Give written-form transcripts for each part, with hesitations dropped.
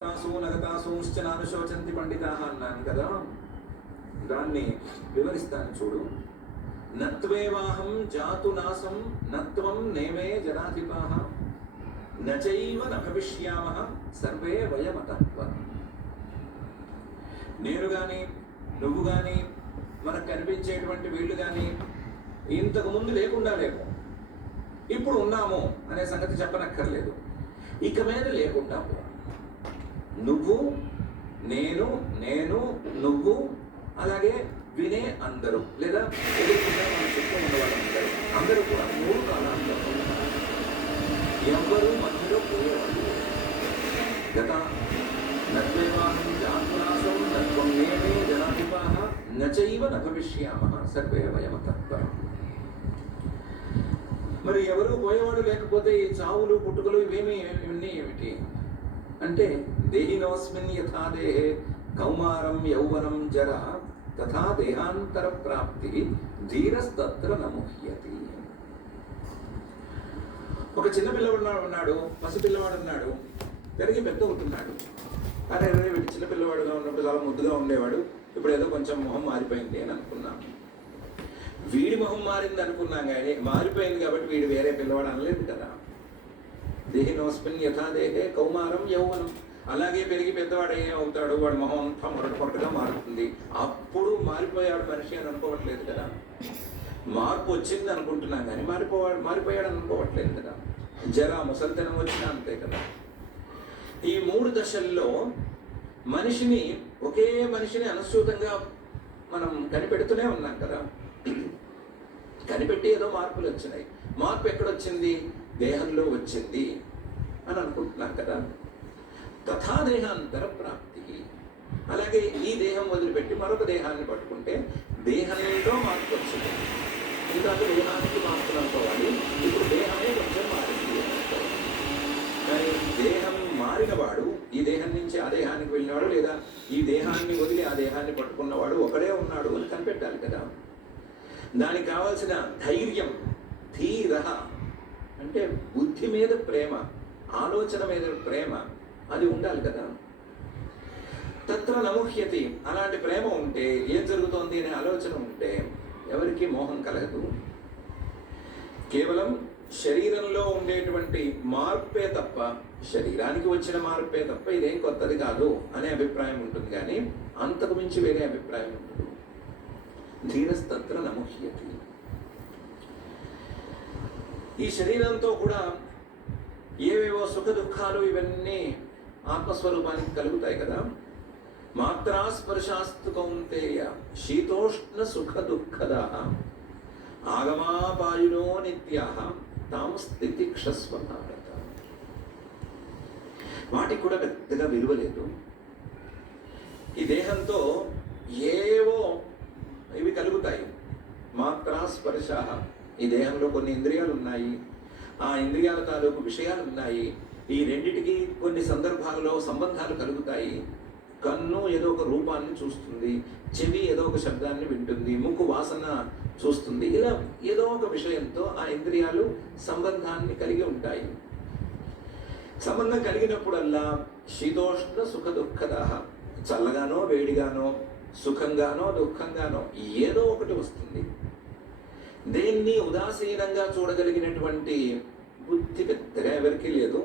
నగతాసూశ్చ నానుశోచంతి పండితాః అన్నాను కదా, దాన్ని వివరిస్తాను చూడు. నత్వేవాహం జాతు నాసం నత్వం నేమే జనాధిపాః నచైవ న భవిష్యామః సర్వే వయమతత్వం. నేను కానీ నువ్వు కానీ మనకు కనిపించేటువంటి వీళ్ళు కానీ ఇంతకు ముందు లేకుండా లేము, ఇప్పుడు ఉన్నాము అనే సంగతి చెప్పనక్కర్లేదు. ఇక మీద లేకుండా నువ్వు నేను నేను నువ్వు అలాగే వినే అందరూ లేదా ఎదుర్కొంటే మనం చుట్టూ ఉన్న వాళ్ళందరూ అందరూ కూడా మూడు కాలాల్లో ఎవరు మధ్యలో పోయేవాళ్ళు. గత నత్వేవాహం జాతునాశం తత్వం నేనే జనాధిపాః నచైవ న భవిష్యామః సర్వే వయమతత్వం. మరి ఎవరు పోయేవాడు లేకపోతే ఈ చావులు పుట్టుకలు ఇవన్నీ ఏమిటి అంటే, దేహినోస్మిన్ యథా దేహే కౌమారం యౌవనం జర తథా దేహాంతర ప్రాప్తి ధీరస్తత్ర నముహ్యతి. ఒక చిన్న పిల్లవాడు ఉన్నాడు, పసిపిల్లవాడు ఉన్నాడు, పెరిగి పెద్ద అవుతున్నాడు. అరే వీడు చిన్న పిల్లవాడుగా ఉన్నప్పుడు చాలా ముద్దుగా ఉండేవాడు, ఇప్పుడు ఏదో కొంచెం మొహం మారిపోయింది అని అనుకున్నాం. వీడి మొహం మారింది అనుకున్నాం కానీ మారిపోయింది కాబట్టి వీడు వేరే పిల్లవాడు అనలేదు కదా. దేహినోస్మిన్ యథా దేహే కౌమారం యౌవనం. అలాగే పెరిగి పెద్దవాడు అవుతాడు, వాడు మొహం అంతా మొరటగా మారుతుంది. అప్పుడు మారిపోయాడు మనిషి అని అనుకోవట్లేదు కదా. మార్పు వచ్చింది అనుకుంటున్నాం కానీ మారిపోయాడు అనుకోవట్లేదు కదా. జరా ముసలితనం వచ్చినా అంతే కదా. ఈ మూడు దశల్లో ఒకే మనిషిని అనుసూతంగా మనం కనిపెడుతూనే ఉన్నాం కదా. కనిపెట్టి ఏదో మార్పులు వచ్చినాయి. మార్పు ఎక్కడొచ్చింది? దేహంలో వచ్చింది అని అనుకుంటున్నాం కదా. తథా దేహాంతర ప్రాప్తి. అలాగే ఈ దేహం వదిలిపెట్టి మరొక దేహాన్ని పట్టుకుంటే దేహంలో మార్పు వచ్చింది. ఇంకా దేహానికి మార్పులు అనుకోవాలి. ఇప్పుడు దేహమే కొంచెం మారింది అనుకోవాలి. కానీ దేహం మారినవాడు ఈ దేహం నుంచి ఆ దేహానికి వెళ్ళినవాడు లేదా ఈ దేహాన్ని వదిలి ఆ దేహాన్ని పట్టుకున్నవాడు ఒకడే ఉన్నాడు అని కనిపెట్టాలి కదా. దానికి కావాల్సిన ధైర్యం, ధీర అంటే బుద్ధి మీద ప్రేమ, ఆలోచన మీద ప్రేమ, అది ఉండాలి కదా. తత్ర నముహ్యతి. అలాంటి ప్రేమ ఉంటే ఏం జరుగుతోంది అనే ఆలోచన ఉంటే ఎవరికి మోహం కలగదు. కేవలం శరీరంలో ఉండేటువంటి మార్పే తప్ప, శరీరానికి వచ్చిన మార్పే తప్ప ఇదేం కొత్తది కాదు అనే అభిప్రాయం ఉంటుంది కానీ అంతకు మించి వేరే అభిప్రాయం ఉండదు. ధీరస్తత్ర నముహ్యతి. ఈ శరీరంతో కూడా ఏవేవో సుఖ దుఃఖాలు ఇవన్నీ ఆత్మస్వరూపానికి కలుగుతాయి కదా. మాత్రా స్పర్శాస్తు కౌంతేయ శీతోష్ణ సుఖ దుఃఖదా ఆగమాపాయునో నిత్యాః తాం స్థితిక్షస్వ భారత. వాటికి కూడా పెద్దగా విలువ లేదు. ఈ దేహంతో ఏవో ఇవి కలుగుతాయి. మాత్రా స్పర్శ. ఈ దేహంలో కొన్ని ఇంద్రియాలు ఉన్నాయి, ఆ ఇంద్రియాల తాలూకు విషయాలు ఉన్నాయి. ఈ రెండిటికి కొన్ని సందర్భాలలో సంబంధాలు కలుగుతాయి. కన్ను ఏదో ఒక రూపాన్ని చూస్తుంది, చెవి ఏదో ఒక శబ్దాన్ని వింటుంది, ముక్కు వాసన చూస్తుంది. ఇలా ఏదో ఒక విషయంతో ఆ ఇంద్రియాలు సంబంధాన్ని కలిగి ఉంటాయి. సంబంధం కలిగినప్పుడల్లా శీతోష్ణ సుఖ దుఃఖద, చల్లగానో వేడిగానో సుఖంగానో దుఃఖంగానో ఏదో ఒకటి వస్తుంది. దేన్ని ఉదాసీనంగా చూడగలిగినటువంటి బుద్ధి పెద్దగా ఎవరికీ లేదు.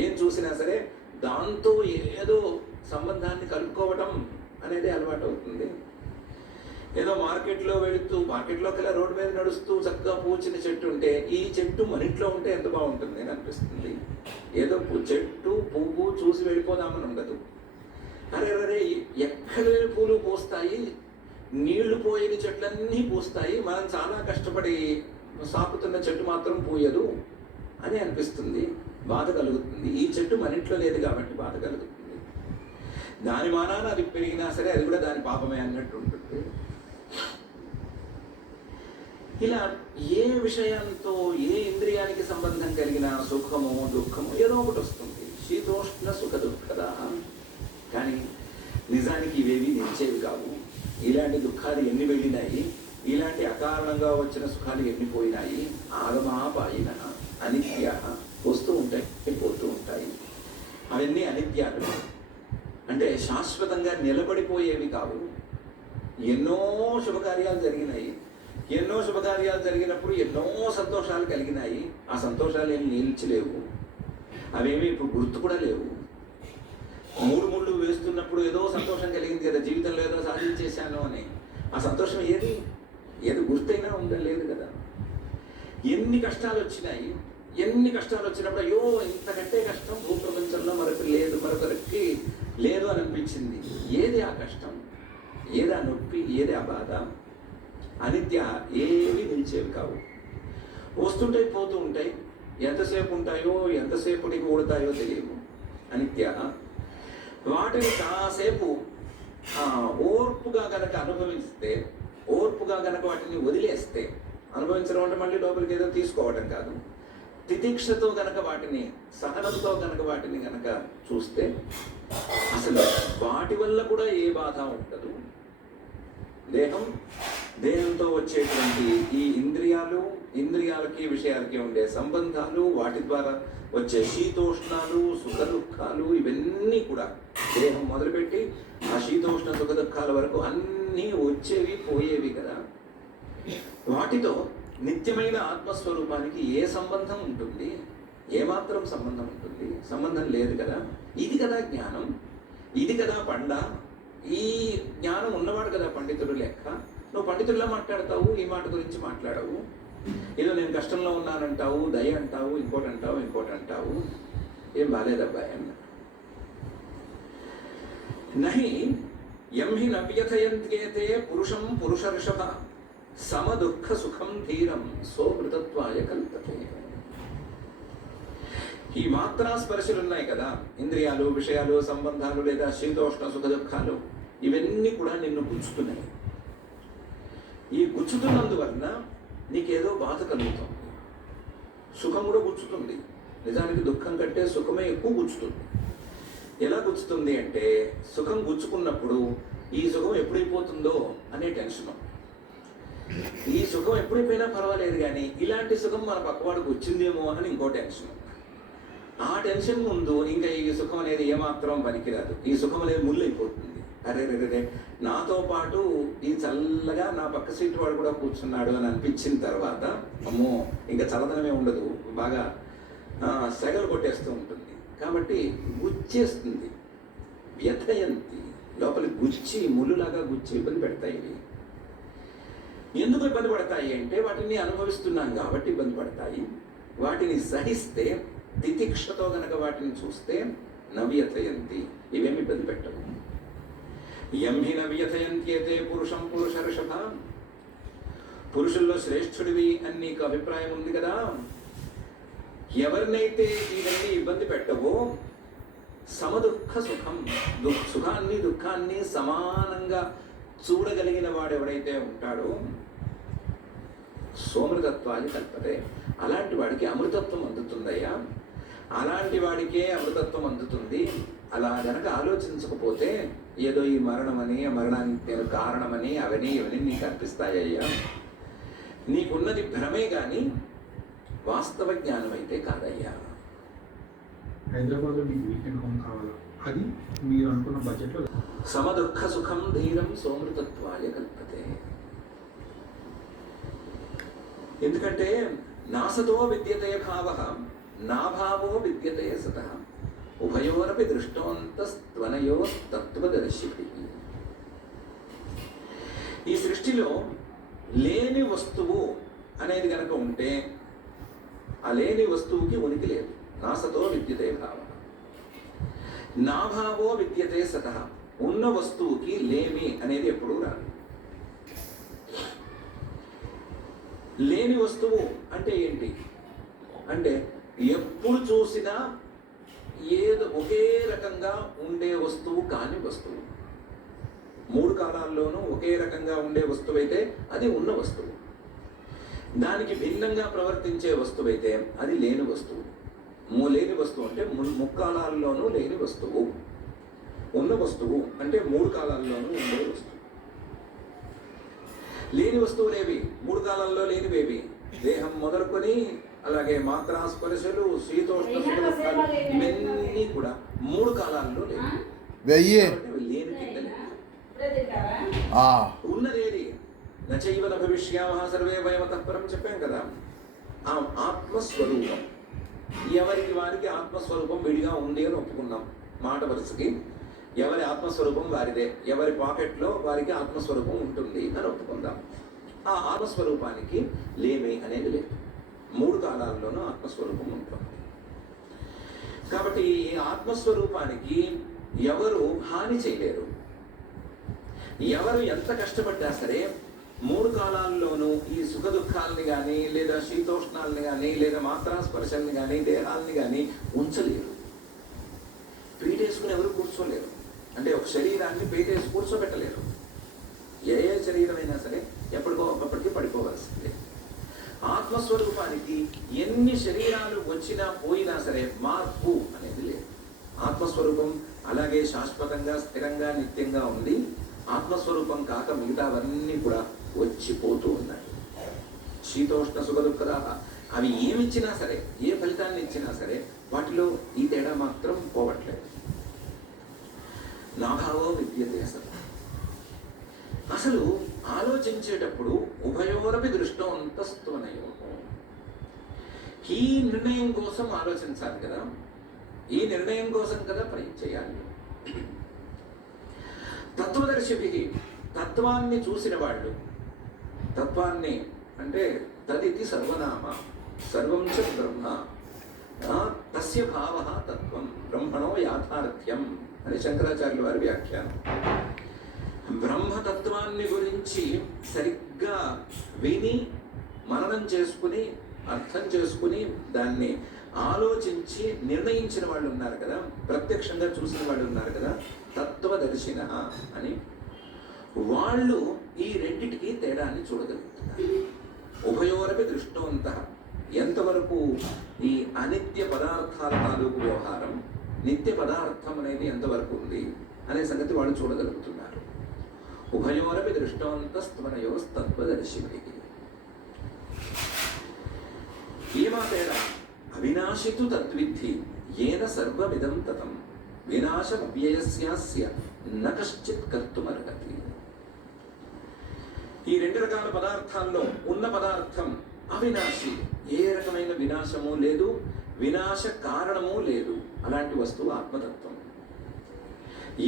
ఏం చూసినా సరే దాంతో ఏదో సంబంధాన్ని కలుపుకోవటం అనేది అలవాటు అవుతుంది. ఏదో మార్కెట్లోకి రోడ్డు మీద నడుస్తూ చక్కగా పూచిన చెట్టు ఉంటే ఈ చెట్టు మన ఇంట్లో ఉంటే ఎంత బాగుంటుంది అని అనిపిస్తుంది. ఏదో చెట్టు పువ్వు చూసి వెళ్ళిపోదామని ఉండదు. అరే ఎక్కడ పూలు పూస్తాయి, నీళ్లు పోయిన చెట్లన్నీ పూస్తాయి, మనం చాలా కష్టపడి సాకుతున్న చెట్టు మాత్రం పూయదు అని అనిపిస్తుంది. బాధ కలుగుతుంది. ఈ చెట్టు మన ఇంట్లో లేదు కాబట్టి బాధ కలుగుతుంది. దాని మానాన అది పెరిగినా సరే అది కూడా దాని పాపమే అన్నట్టు ఉంటుంది. ఇలా ఏ విషయంతో ఏ ఇంద్రియానికి సంబంధం కలిగిన సుఖము దుఃఖము ఏదో ఒకటి వస్తుంది. శీతోష్ణ సుఖ దుఃఖదా. కానీ నిజానికి ఇవేవి నిలిచేవి కావు. ఇలాంటి దుఃఖాలు ఎన్ని వెళ్ళినాయి, ఇలాంటి అకారణంగా వచ్చిన సుఖాలు ఎన్ని పోయినాయి. ఆగమాపాయిన అనిత్య, వస్తూ ఉంటాయి పోతూ ఉంటాయి. అవన్నీ అనిత్యాలు, అంటే శాశ్వతంగా నిలబడిపోయేవి కావు. ఎన్నో శుభకార్యాలు జరిగినాయి, ఎన్నో శుభకార్యాలు జరిగినప్పుడు ఎన్నో సంతోషాలు కలిగినాయి. ఆ సంతోషాలు ఏమి నిలిచిలేవు, అవేమి ఇప్పుడు గుర్తు కూడా లేవు. మూడు ముళ్ళు వేస్తున్నప్పుడు ఏదో సంతోషం కలిగింది కదా, జీవితంలో ఏదో సాధించేశాను అని. ఆ సంతోషం ఏది గుర్తైనా ఉందా? లేదు కదా. ఎన్ని కష్టాలు వచ్చినాయి, ఎన్ని కష్టాలు వచ్చినప్పుడు అయ్యో ఇంతకంటే కష్టం భూప్రపంచంలో మరొకరికి లేదు అని అనిపించింది. ఏది ఆ కష్టం, ఏది ఆ నొప్పి, ఏది ఆ బాధ? అనిత్య ఏవి నిలిచేవి కావు. వస్తుంటాయి, పోతూ ఉంటాయి. ఎంతసేపు ఉంటాయో ఎంతసేపటికి ఊడతాయో తెలియదు. అనిత్య. వాటిని కాసేపు ఓర్పుగా గనక అనుభవిస్తే, ఓర్పుగా గనక వాటిని వదిలేస్తే, అనుభవించడం అంటే మళ్ళీ లోపలికి ఏదో తీసుకోవడం కాదు, తితిక్షతో గనక వాటిని, సహనంతో గనక వాటిని గనక చూస్తే అసలు వాటి వల్ల కూడా ఏ బాధ ఉండదు. దేహంతో వచ్చేటువంటి ఈ ఇంద్రియాలకి విషయాలకి ఉండే సంబంధాలు, వాటి ద్వారా వచ్చే శీతోష్ణాలు, సుఖ దుఃఖాలు, ఇవన్నీ కూడా దేహం మొదలుపెట్టి ఆ శీతోష్ణ సుఖ దుఃఖాల వరకు అన్నీ వచ్చేవి పోయేవి కదా. వాటితో నిత్యమైన ఆత్మస్వరూపానికి ఏ సంబంధం ఉంటుంది? ఏమాత్రం సంబంధం ఉంటుంది? సంబంధం లేదు కదా. ఇది కదా జ్ఞానం, ఇది కదా పండ. ఈ జ్ఞానం ఉన్నవాడు కదా పండితుడు లెక్క. నువ్వు పండితుల్లా మాట్లాడతావు, ఈ మాట గురించి మాట్లాడవు. ఏదో నేను కష్టంలో ఉన్నానంటావు, దయ అంటావు, ఇంకోటి అంటావు. ఏం బాలేదబ్బాయి అన్న. నహి ఎంహి నవ్యథయంత్యేతే పురుషం పురుషర్షభ సమ దుఃఖ సుఖం ధీరం సోమృతత్వాయ కల్పతే. ఈ మాత్రా స్పర్శలు ఉన్నాయి కదా, ఇంద్రియాలు, విషయాలు, సంబంధాలు, లేదా శీతోష్ణ సుఖ దుఃఖాలు, ఇవన్నీ కూడా నిన్ను గుచ్చుతున్నాయి. ఈ గుచ్చుతున్నందువలన నీకేదో బాధ కలుగుతుంది. సుఖం కూడా గుచ్చుతుంది. నిజానికి దుఃఖం కంటే సుఖమే ఎక్కువ గుచ్చుతుంది. ఎలా గుచ్చుతుంది అంటే, సుఖం గుచ్చుకున్నప్పుడు ఈ సుఖం ఎప్పుడైపోతుందో అనే టెన్షన్. ఈ సుఖం ఎప్పుడైపోయినా పర్వాలేదు కానీ ఇలాంటి సుఖం మన పక్కవాడికి వచ్చిందేమో అని ఇంకో టెన్షన్. ఆ టెన్షన్ ముందు ఇంకా ఈ సుఖం అనేది ఏమాత్రం పనికిరాదు. ఈ సుఖం అనేది ముళ్ళైపోతుంది. అరే నాతో పాటు ఈ చల్లగా నా పక్క సీటు వాడు కూడా కూర్చున్నాడు అని అనిపించిన తర్వాత అమ్మో ఇంకా చల్లదనమే ఉండదు, బాగా సెగలు కొట్టేస్తూ ఉంటుంది. కాబట్టి గుచ్చేస్తుంది. వ్యథయంతి, లోపలి గుచ్చి, ముళ్ళులాగా గుచ్చి ఇబ్బంది పెడతాయి. ఎందుకు ఇబ్బంది పడతాయి అంటే వాటిని అనుభవిస్తున్నాం కాబట్టి ఇబ్బంది పడతాయి. వాటిని సహిస్తే, తితిక్షతో గనక వాటిని చూస్తే నవ్యథయంతి, ఇవేమి ఇబ్బంది పెట్టవు. ఎంహి నవ్యథయంత్యేతే పురుషం పురుషర్షభ, పురుషుల్లో శ్రేష్ఠుడివి అని నీకు అభిప్రాయం ఉంది కదా. ఎవరినైతే ఇవన్నీ ఇబ్బంది పెట్టవో సమదుఃఖ సుఖం, సుఖాన్ని దుఃఖాన్ని సమానంగా చూడగలిగిన వాడు ఎవడైతే ఉంటాడో సోమృతత్వాన్ని కల్పతే, అలాంటి వాడికి అమృతత్వం అందుతుందయ్యా. అలాంటి వాడికే అమృతత్వం అందుతుంది. అలా గనక ఆలోచించకపోతే ఏదో ఈ మరణమని, ఆ మరణానికి నేను కారణమని, అవన్నీ ఇవన్నీ నీకు అర్పిస్తాయ్యా. నీకున్నది భ్రమే కానీ వాస్తవ జ్ఞానం అయితే కాదయ్యా. హైదరాబాద్లో మీకు వీకెండ్ హోమ్ కావాలా? అది మీరు అనుకున్న బడ్జెట్లో. సమదుఃఖ సుఖం ధీరం సోమృతత్వాయ కల్పతే. ఎందుకంటే నాసతో విద్యతే భావ, నాభావో విద్యతే సతః, ఉభయోరపి దృష్టోంతస్త్వనయో తత్వదర్శిభిః. ఈ సృష్టిలో లేని వస్తువు అనేది గనక ఉంటే ఆ లేని వస్తువుకి ఉనికి లేదు. నాసతో విద్యతే భావ, నాభావో విద్యతే సతః, ఉన్న వస్తువుకి లేమి అనేది ఎప్పుడూ రాదు. లేని వస్తువు అంటే ఏంటి అంటే, ఎప్పుడు చూసినా ఏదో ఒకే రకంగా ఉండే వస్తువు కాని వస్తువు. మూడు కాలాల్లోనూ ఒకే రకంగా ఉండే వస్తువు అయితే అది ఉన్న వస్తువు. దానికి భిన్నంగా ప్రవర్తించే వస్తువు అయితే అది లేని వస్తువు. లేని వస్తువు అంటే ముక్కాలాల్లోనూ లేని వస్తువు. ఉన్న వస్తువు అంటే మూడు కాలాల్లోనూ ఉండే వస్తువు. లేని వస్తువులేవి, మూడు కాలాల్లో లేనివేవి. దేహం మొదలుకొని అలాగే మాత్రా స్పర్శలు, శీతోష్ణ, ఇవన్నీ కూడా 3 కాలాల్లో లేదు. 1000. కాబట్టి లేని కింద లేదు. ఉన్నదేది నచైవ న భవిష్యామః సర్వే వయమతః పరం చెప్పాం కదా. ఆ ఆత్మస్వరూపం ఎవరికి వారికి ఆత్మస్వరూపం విడిగా ఉంది అని ఒప్పుకున్నాం. మాట వరుసకి ఎవరి ఆత్మస్వరూపం వారిదే, ఎవరి పాకెట్లో వారికి ఆత్మస్వరూపం ఉంటుంది అని ఒప్పుకుందాం. ఆ ఆత్మస్వరూపానికి లేమి అనేది లేదు. 3 కాలాల్లోనూ ఆత్మస్వరూపం ఉంటుంది. కాబట్టి ఈ ఆత్మస్వరూపానికి ఎవరు హాని చేయలేరు. ఎవరు ఎంత కష్టపడ్డా సరే 3 కాలాల్లోనూ ఈ సుఖ దుఃఖాలని కానీ, లేదా శీతోష్ణాలని కానీ, లేదా మాత్రా స్పర్శల్ని కానీ, దేహాలని కానీ ఉంచలేరు. పీటేసుకుని ఎవరు కూర్చోలేరు. అంటే ఒక శరీరాన్ని పీటేసి కూర్చోబెట్టలేరు. ఏ శరీరమైనా సరే ఎప్పటికో ఒకప్పటికి పడిపోవలసిందే. ఆత్మస్వరూపానికి ఎన్ని శరీరాలు వచ్చినా పోయినా సరే మార్పు అనేది లేదు. ఆత్మస్వరూపం అలాగే శాశ్వతంగా స్థిరంగా నిత్యంగా ఉంది. ఆత్మస్వరూపం కాక మిగతావన్నీ కూడా వచ్చిపోతూ ఉన్నాయి. శీతోష్ణ సుఖ దుఃఖదా అవి ఏమిచ్చినా సరే, ఏ ఫలితాన్ని ఇచ్చినా సరే వాటిలో ఈ తేడా మాత్రం పోవట్లేదు. నాభావో విద్యతే అసలు ఆలోచించేటప్పుడు ఉభయోరపి దృష్టోంతస్తునయో ఈ నిర్ణయం కోసం ఆలోచించాలి కదా. ఈ నిర్ణయం కోసం కదా పని చేయాలి. తత్వదర్శిభి తత్వాన్ని చూసిన వాళ్ళు, తత్వాన్ని అంటే తదితి సర్వనామ సర్వం చ బ్రహ్మ తస్య భావ తత్వం బ్రహ్మణో యాథార్థ్యం అని శంకరాచార్యుల వారి వ్యాఖ్యానం. బ్రహ్మతత్వాన్ని గురించి సరిగ్గా విని మననం చేసుకుని అర్థం చేసుకుని దాన్ని ఆలోచించి నిర్ణయించిన వాళ్ళు ఉన్నారు కదా, ప్రత్యక్షంగా చూసిన వాళ్ళు ఉన్నారు కదా, తత్వదర్శిన అని. వాళ్ళు ఈ రెండిటికి తేడాన్ని చూడగలుగుతున్నారు. ఉభయోరపి దృష్టవంతః ఎంతవరకు ఈ అనిత్య పదార్థాల తాలూకు వ్యవహారం, నిత్య పదార్థం అనేది ఎంతవరకు ఉంది అనే సంగతి వాళ్ళు చూడగలుగుతున్నారు. ఉభయోరపి దృష్టవంతస్తమనయోస్తత్వదర్శిని. ఏమా తేడా? అవినాశితు తద్విద్ధి ఏన సర్వమిదం తతం వినాశమవ్యయస్యాస్య న కశ్చిత్ కర్తుమర్హతి. ఈ 2 రకాల పదార్థాల్లో ఉన్న పదార్థం అవినాశి, ఏ రకమైన వినాశము లేదు, వినాశ కారణము లేదు. అలాంటి వస్తువు ఆత్మతత్వం.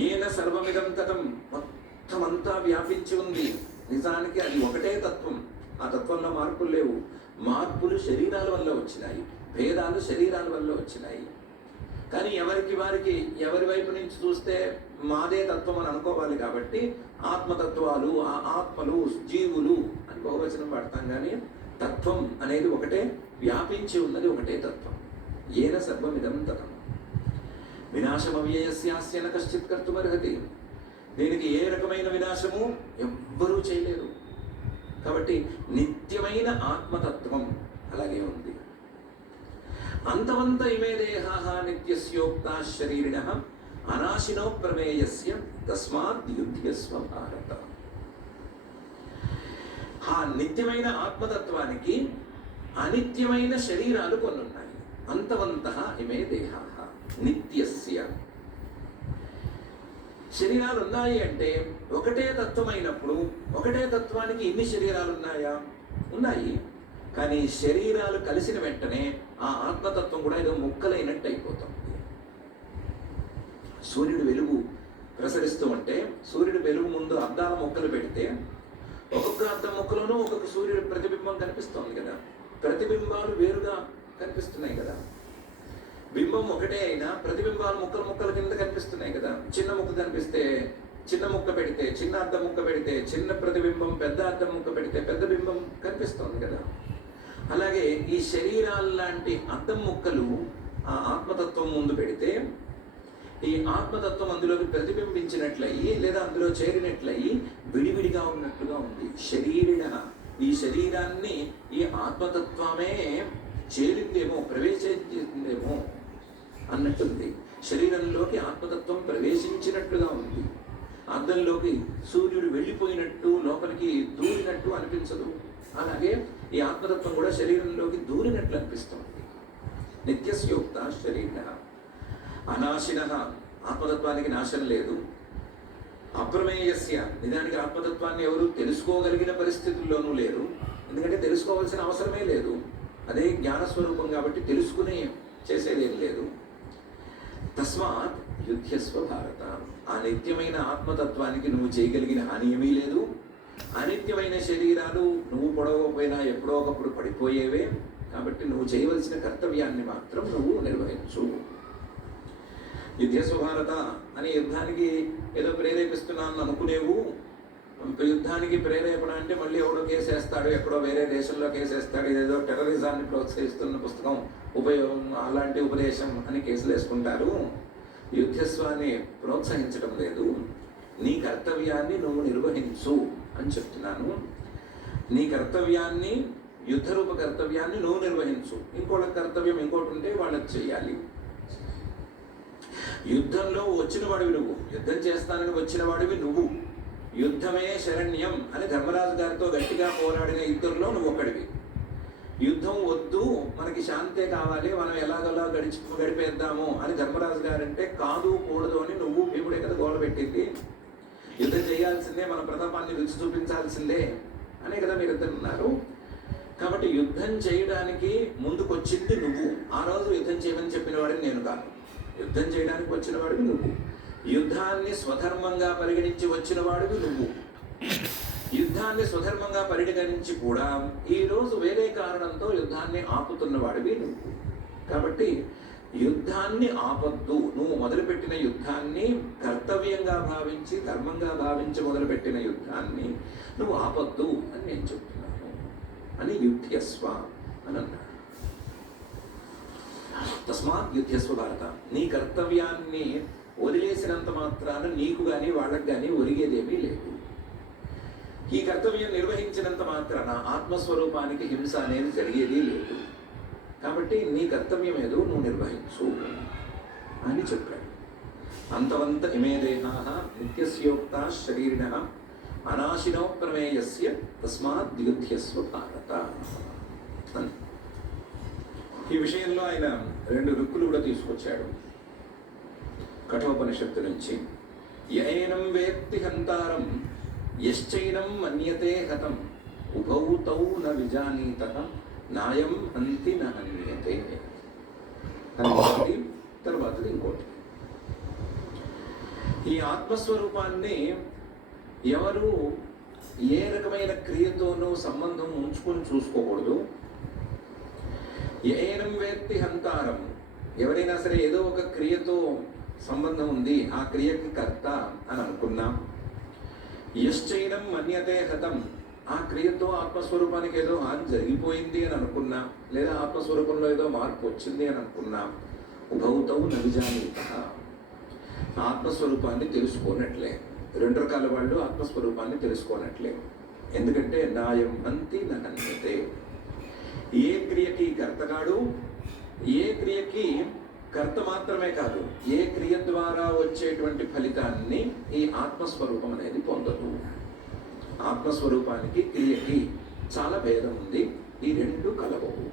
ఏన సర్వమిదం తతం మొత్తం అంతా వ్యాపించి ఉంది. నిజానికి అది ఒకటే తత్వం. ఆ తత్వంలో మార్పులు లేవు. మార్పులు శరీరాల వల్ల వచ్చినాయి, భేదాలు శరీరాల వల్ల వచ్చినాయి. కానీ ఎవరికి వారికి ఎవరి వైపు నుంచి చూస్తే మాదే తత్వం అని అనుకోవాలి. కాబట్టి ఆత్మతత్వాలు, ఆ ఆత్మలు, జీవులు అని బహువచనం వాడతాం. కానీ తత్వం అనేది ఒకటే, వ్యాపించి ఉన్నది ఒకటే తత్వం. ఏన సర్వమిదం తతం వినాశమవ్యయస్యాస్య న కశ్చిత్ కర్తుమర్హతి. దీనికి ఏ రకమైన వినాశము ఎవ్వరూ చేయలేరు. కాబట్టి నిత్యమైన ఆత్మతత్వం అలాగే ఉంది. అంతవంత ఇమే దేహాః నిత్యస్యోక్తా శరీరిణః అనాశినో ప్రమేయస్య తస్మాత్ యుధ్యస్వ భారత. ఆ నిత్యమైన ఆత్మతత్వానికి అనిత్యమైన శరీరాలు కొన్ని ఉన్నాయి. అంతవంతః ఇమే దేహాః నిత్యస్య. శరీరాలు ఉన్నాయి అంటే ఒకటే తత్వం అయినప్పుడు, ఒకటే తత్వానికి ఇన్ని శరీరాలు ఉన్నాయా? ఉన్నాయి. కానీ శరీరాలు కలిసిన వెంటనే ఆ ఆత్మతత్వం కూడా ఏదో ముక్కలైనట్టు అయిపోతుంది. సూర్యుడు వెలుగు ప్రసరిస్తూ ఉంటే సూర్యుడు వెలుగు ముందు అద్దాల మొక్కలు పెడితే ఒక్కొక్క అద్దం మొక్కలోనూ ఒక్కొక్క సూర్యుడు ప్రతిబింబం కనిపిస్తోంది కదా. ప్రతిబింబాలు వేరుగా కనిపిస్తున్నాయి కదా. బింబం ఒకటే అయినా ప్రతిబింబాలు ముక్కల ముక్కల కింద కనిపిస్తున్నాయి కదా. చిన్న ముక్క కనిపిస్తే చిన్న ముక్క పెడితే, చిన్న అద్దం ముక్క పెడితే చిన్న ప్రతిబింబం, పెద్ద అద్దం ముక్క పెడితే పెద్ద బింబం కనిపిస్తోంది కదా. అలాగే ఈ శరీరాలు లాంటి అద్దం ముక్కలు ఆ ఆత్మతత్వం ముందు పెడితే ఈ ఆత్మతత్వం అందులోకి ప్రతిబింబించినట్లయి లేదా అందులో చేరినట్లయి విడివిడిగా ఉన్నట్లుగా ఉంది. శరీరిణ, ఈ శరీరాన్ని ఈ ఆత్మతత్వమే చేరిందేమో, ప్రవేశించిందేమో అన్నట్టుంది. శరీరంలోకి ఆత్మతత్వం ప్రవేశించినట్లుగా ఉంది. అద్దంలోకి సూర్యుడు వెళ్ళిపోయినట్టు, లోపలికి దూరినట్టు అనిపించదు. అలాగే ఈ ఆత్మతత్వం కూడా శరీరంలోకి దూరినట్లు అనిపిస్తుంది. నిత్యస్యోక్త శరీర. అనాశిన, ఆత్మతత్వానికి నాశనం లేదు. అప్రమేయస్య, నిజానికి ఆత్మతత్వాన్ని ఎవరు తెలుసుకోగలిగిన పరిస్థితుల్లోనూ లేరు. ఎందుకంటే తెలుసుకోవాల్సిన అవసరమే లేదు, అదే జ్ఞానస్వరూపం కాబట్టి తెలుసుకునే చేసేదేం లేదు. తస్మాత్ యుధ్యస్వ భారత, ఆ నిత్యమైన ఆత్మతత్వానికి నువ్వు చేయగలిగిన హాని ఏమీ లేదు. అనిత్యమైన శరీరాలు నువ్వు పొడవకపోయినా ఎప్పుడో ఒకప్పుడు పడిపోయేవే. కాబట్టి నువ్వు చేయవలసిన కర్తవ్యాన్ని మాత్రం నువ్వు నిర్వహించు. యుద్ధస్వ భారత అని యుద్ధానికి ఏదో ప్రేరేపిస్తున్నాను అనుకునేవు. యుద్ధానికి ప్రేరేపణ అంటే మళ్ళీ ఎవడో కేసేస్తాడు, ఎక్కడో వేరే దేశంలో కేసేస్తాడు, ఇదేదో టెర్రరిజాన్ని ప్రోత్సహిస్తున్న పుస్తకం, ఉపయోగం, అలాంటి ఉపదేశం అని కేసులు వేసుకుంటారు. యుద్ధస్వాన్ని ప్రోత్సహించడం లేదు. నీ కర్తవ్యాన్ని నువ్వు నిర్వహించు అని చెప్తున్నాను. నీ కర్తవ్యాన్ని, యుద్ధరూప కర్తవ్యాన్ని నువ్వు నిర్వహించు. ఇంకోళ్ళ కర్తవ్యం ఇంకోటి ఉంటే వాళ్ళకి చెయ్యాలి. యుద్ధంలో వచ్చిన వాడివి నువ్వు, యుద్ధం చేస్తానని వచ్చిన వాడివి నువ్వు. యుద్ధమే శరణ్యం అని ధర్మరాజు గారితో గట్టిగా పోరాడిన ఇద్దరిలో నువ్వు ఒకడివి. యుద్ధం వద్దు, మనకి శాంతే కావాలి, మనం ఎలాగలా గడిపేద్దాము అని ధర్మరాజు గారంటే కాదు, కూడదు అని నువ్వు భీముడే కదా గోడ పెట్టింది. యుద్ధం చేయాల్సిందే, మన ప్రతాపాన్ని రుచి చూపించాల్సిందే అనే కదా మీరిద్దరు ఉన్నారు. కాబట్టి యుద్ధం చేయడానికి ముందుకొచ్చింది నువ్వు. ఆ రోజు యుద్ధం చేయమని చెప్పిన వాడిని నేను కాదు. యుద్ధం చేయడానికి వచ్చిన వాడివి నువ్వు. యుద్ధాన్ని స్వధర్మంగా పరిగణించి వచ్చిన వాడివి నువ్వు. యుద్ధాన్ని స్వధర్మంగా పరిగణించి కూడా ఈరోజు వేరే కారణంతో యుద్ధాన్ని ఆపుతున్న వాడివి నువ్వు. కాబట్టి యుద్ధాన్ని ఆపద్దు. నువ్వు మొదలుపెట్టిన యుద్ధాన్ని కర్తవ్యంగా భావించి, ధర్మంగా భావించి మొదలుపెట్టిన యుద్ధాన్ని నువ్వు ఆపద్దు అని నేను చెప్తున్నాను అని యుధ్యస్వ అని అన్నాడు. తస్మాత్ యుధ్యస్వ భారత, నీ కర్తవ్యాన్ని వదిలేసినంత మాత్రాన నీకు కానీ వాళ్ళకి కానీ ఒరిగేదేమీ లేదు. ఈ కర్తవ్యం నిర్వహించినంత మాత్రాన ఆత్మస్వరూపానికి హింస అనేది జరిగేది లేదు. కాబట్టి నీ కర్తవ్యం ఏదో నువ్వు నిర్వహించు అని చెప్పాడు. అంతవంత ఇమే దేహాః నిత్యస్యోక్తా శరీరిణః అనాశినో ప్రమేయస్య తస్మాత్ యుధ్యస్వ భారత అని. ఈ విషయంలో ఆయన 2 రుక్కులు కూడా తీసుకొచ్చాడు కఠోపనిషత్తు నుంచి. యైనం వేత్తి హంతారం యశ్చైనం మన్యతే హతం ఉభౌ తౌ న విజానీతః నాయం హంతి న హన్యతే అని తర్వాతది ఇంకోటి. ఈ ఆత్మస్వరూపాన్ని ఎవరు ఏ రకమైన క్రియతోనూ సంబంధం ఉంచుకొని చూసుకోకూడదు. ఏనం వేత్తి హంతారం, ఎవరైనా సరే ఏదో ఒక క్రియతో సంబంధం ఉంది, ఆ క్రియకి కర్త అని అనుకున్నాం. యశ్చైనం మన్యతే హతం, ఆ క్రియతో ఆత్మస్వరూపానికి ఏదో హాని జరిగిపోయింది అని అనుకున్నా, లేదా ఆత్మస్వరూపంలో ఏదో మార్పు వచ్చింది అని అనుకున్నా, ఉభౌతౌ న విజానీతః, ఆత్మస్వరూపాన్ని తెలుసుకోనట్లే. 2 రకాల వాళ్ళు ఆత్మస్వరూపాన్ని తెలుసుకోనట్లే. ఎందుకంటే నాయం హంతి న హన్యతే, ఏ క్రియకి కర్తగాడు, ఏ క్రియకి కర్త మాత్రమే కాదు, ఏ క్రియ ద్వారా వచ్చేటువంటి ఫలితాన్ని ఈ ఆత్మస్వరూపం అనేది పొందదు. ఆత్మస్వరూపానికి క్రియకి చాలా భేదం ఉంది. ఈ 2 కలవవు.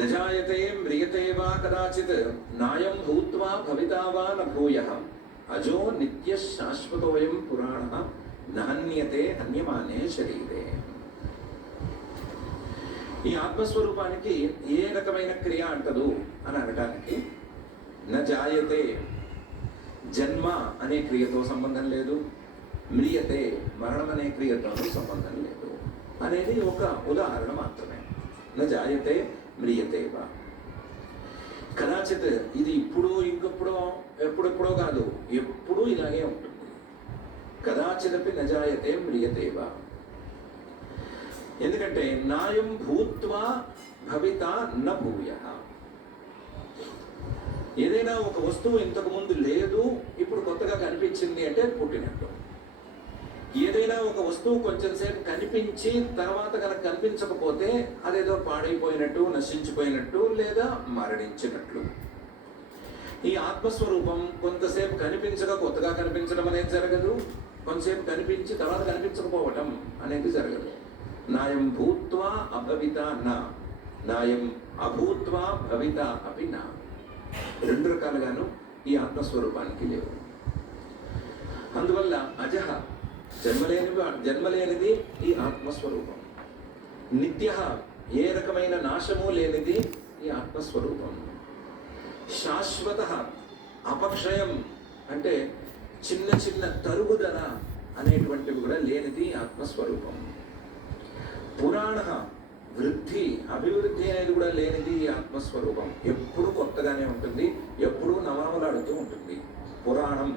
నజాయతే మ్రియతే వా కదాచిత్ నాయం భూత్వా భవితా వా న భూయః అజో నిత్య శాశ్వతోయం పురాణః నాన్యతే హన్యమానే శరీరే. ఈ ఆత్మస్వరూపానికి ఏ రకమైన క్రియ అంటదు అని అనడానికి, న జాయతే, జన్మ అనే క్రియతో సంబంధం లేదు, మ్రియతే, మరణం అనే క్రియతోనూ సంబంధం లేదు అనేది ఒక ఉదాహరణ మాత్రమే. న జాయతే మ్రియతే వా, కదాచిత్, ఇది ఇప్పుడు ఇంకెప్పుడో ఎప్పుడెప్పుడో కాదు, ఎప్పుడూ ఇలాగే ఉంటుంది. కదాచిదపి న జాయతే మ్రియతే వా, ఎందుకంటే నాయం భూత్వా భవిత న భూయః. ఏదైనా ఒక వస్తువు ఇంతకు ముందు లేదు, ఇప్పుడు కొత్తగా కనిపించింది అంటే పుట్టినట్టు. ఏదైనా ఒక వస్తువు కొంచెం సేపు కనిపించి తర్వాత కనుక కనిపించకపోతే అదేదో పాడైపోయినట్టు, నశించిపోయినట్టు, లేదా మరణించినట్లు. ఈ ఆత్మస్వరూపం కొంతసేపు కనిపించగా కొత్తగా కనిపించడం అనేది జరగదు, కొంతసేపు కనిపించి తర్వాత కనిపించకపోవటం అనేది జరగదు. నాయం భూత్వా అభవిత న, నాయం అభూత్వా భవిత అపి నా. రెండు రకాలుగాను ఈ ఆత్మస్వరూపానికి లేవు. అందువల్ల అజహ, జన్మలేనిది ఈ ఆత్మస్వరూపం. నిత్య, ఏ రకమైన నాశము లేనిది ఈ ఆత్మస్వరూపం. శాశ్వత, అపక్షయం అంటే చిన్న చిన్న తరుగుదల అనేటువంటివి కూడా లేనిది ఆత్మస్వరూపం. పురాణ, వృద్ధి, అభివృద్ధి అనేది కూడా లేనిది ఈ ఆత్మస్వరూపం. ఎప్పుడు కొత్తగానే ఉంటుంది, ఎప్పుడూ నవామలాడుతూ ఉంటుంది. పురాణం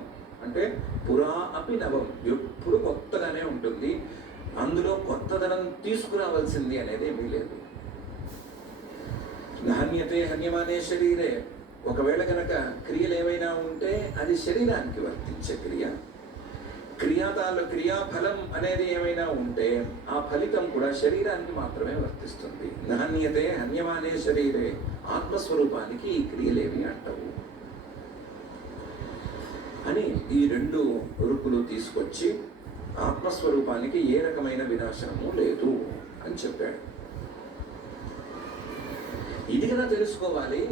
అంటే పురా అపి నవం, ఎప్పుడు కొత్తగానే ఉంటుంది. అందులో కొత్తదనం తీసుకురావాల్సింది అనేది ఏమీ లేదు. నాణ్యతే హన్యమానే శరీరే, ఒకవేళ కనుక క్రియలు ఏమైనా ఉంటే అది శరీరానికి వర్తించే క్రియ. క్రియాఫలం అనేది ఏమైనా ఉంటే ఆ ఫలితం కూడా శరీరానికి మాత్రమే వర్తిస్తుంది. నాణ్యతే హన్యమానే శరీరే, ఆత్మస్వరూపానికి ఈ క్రియలేవి అంటవు అని ఈ రెండు రుపులు తీసుకొచ్చి ఆత్మస్వరూపానికి ఏ రకమైన వినాశనము లేదు అని చెప్పాడు. ఇది కదా తెలుసుకోవాలి.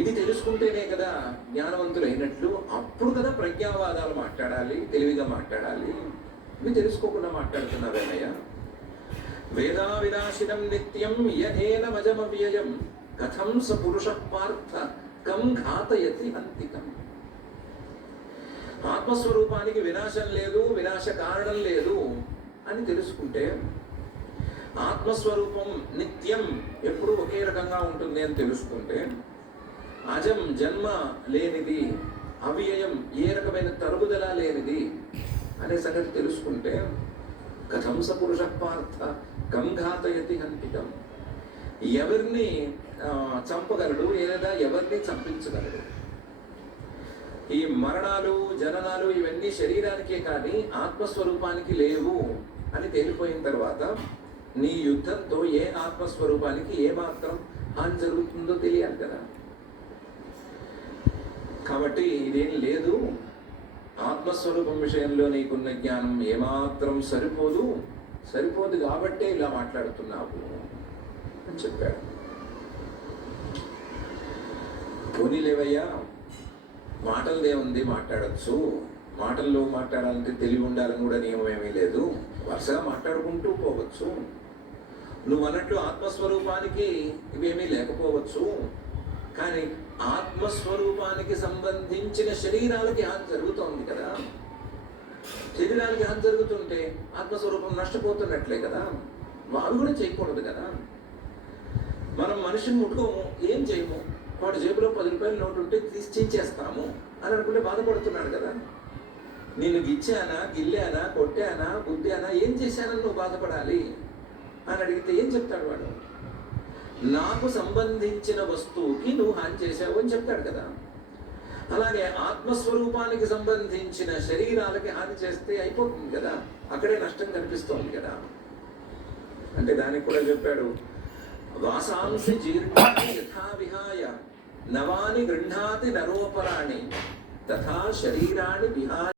ఇది తెలుసుకుంటేనే కదా జ్ఞానవంతులైనట్లు. అప్పుడు కదా ప్రజ్ఞావాదాలు మాట్లాడాలి, తెలివిగా మాట్లాడాలి. ఇవి తెలుసుకోకుండా మాట్లాడుతున్నావేమయ్యా. వేదా వినాశినం నిత్యం యథేనమజమవ్యయం కథం స పురుష పార్థ కం ఘాతయతి హంతికం. ఆత్మస్వరూపానికి వినాశం లేదు, వినాశ కారణం లేదు అని తెలుసుకుంటే, ఆత్మస్వరూపం నిత్యం ఎప్పుడు ఒకే రకంగా ఉంటుంది అని తెలుసుకుంటే, అజం జన్మ లేనిది, అవ్యయం ఏ రకమైన తరుగుదల లేనిది అనే సంగతి తెలుసుకుంటే, కథం స పురుష పార్థ కం ఘాతయతి హంతికం, ఎవరిని చంపగలడు లేదా ఎవరిని చంపించగలడు. ఈ మరణాలు జననాలు ఇవన్నీ శరీరానికే కానీ ఆత్మస్వరూపానికి లేవు అని తేలిపోయిన తర్వాత నీ యుద్ధంతో ఏ ఆత్మస్వరూపానికి ఏమాత్రం హాని జరుగుతుందో తెలియాలి కదా. కాబట్టి ఇదేం లేదు, ఆత్మస్వరూపం విషయంలో నీకున్న జ్ఞానం ఏమాత్రం సరిపోదు కాబట్టే ఇలా మాట్లాడుతున్నావు అని చెప్పాడు. పోనీలేవయ్యా, మాటలదే ఉంది, మాట్లాడచ్చు. మాటల్లో మాట్లాడాలంటే తెలివి ఉండాలని కూడా నియమం ఏమీ లేదు. వరుసగా మాట్లాడుకుంటూ పోవచ్చు. నువ్వు అన్నట్లు ఆత్మస్వరూపానికి ఇవేమీ లేకపోవచ్చు, కానీ ఆత్మస్వరూపానికి సంబంధించిన శరీరాలకి హాని జరుగుతోంది కదా. శరీరాలకి హాని జరుగుతుంటే ఆత్మస్వరూపం నష్టపోతున్నట్లే కదా. వాళ్ళు కూడా చేయకూడదు కదా. మనం మనిషిని ముట్టుకోము, ఏం చేయము. వాడి జేబులో 10 రూపాయల నోటు ఉంటే తీసి చించేస్తాము అని అనుకుంటే బాధపడుతున్నాడు కదా. నేను గిచ్చానా, గిల్లానా, కొట్టానా, గుద్దానా, ఏం చేశానని నువ్వు బాధపడాలి అని అడిగితే ఏం చెప్తాడు వాడు? నాకు సంబంధించిన వస్తువుకి నువ్వు హాని చేశావు అని చెప్తాడు కదా. అలాగే ఆత్మస్వరూపానికి సంబంధించిన శరీరాలకి హాని చేస్తే అయిపోతుంది కదా, అక్కడే నష్టం కనిపిస్తోంది కదా. అంటే దానికి కూడా చెప్పాడు, వాసాంసి జీర్ణాని యథా విహాయ నవాని గృహ్ణాతి నరోపరాణి తథా శరీరాన్ని విహాయ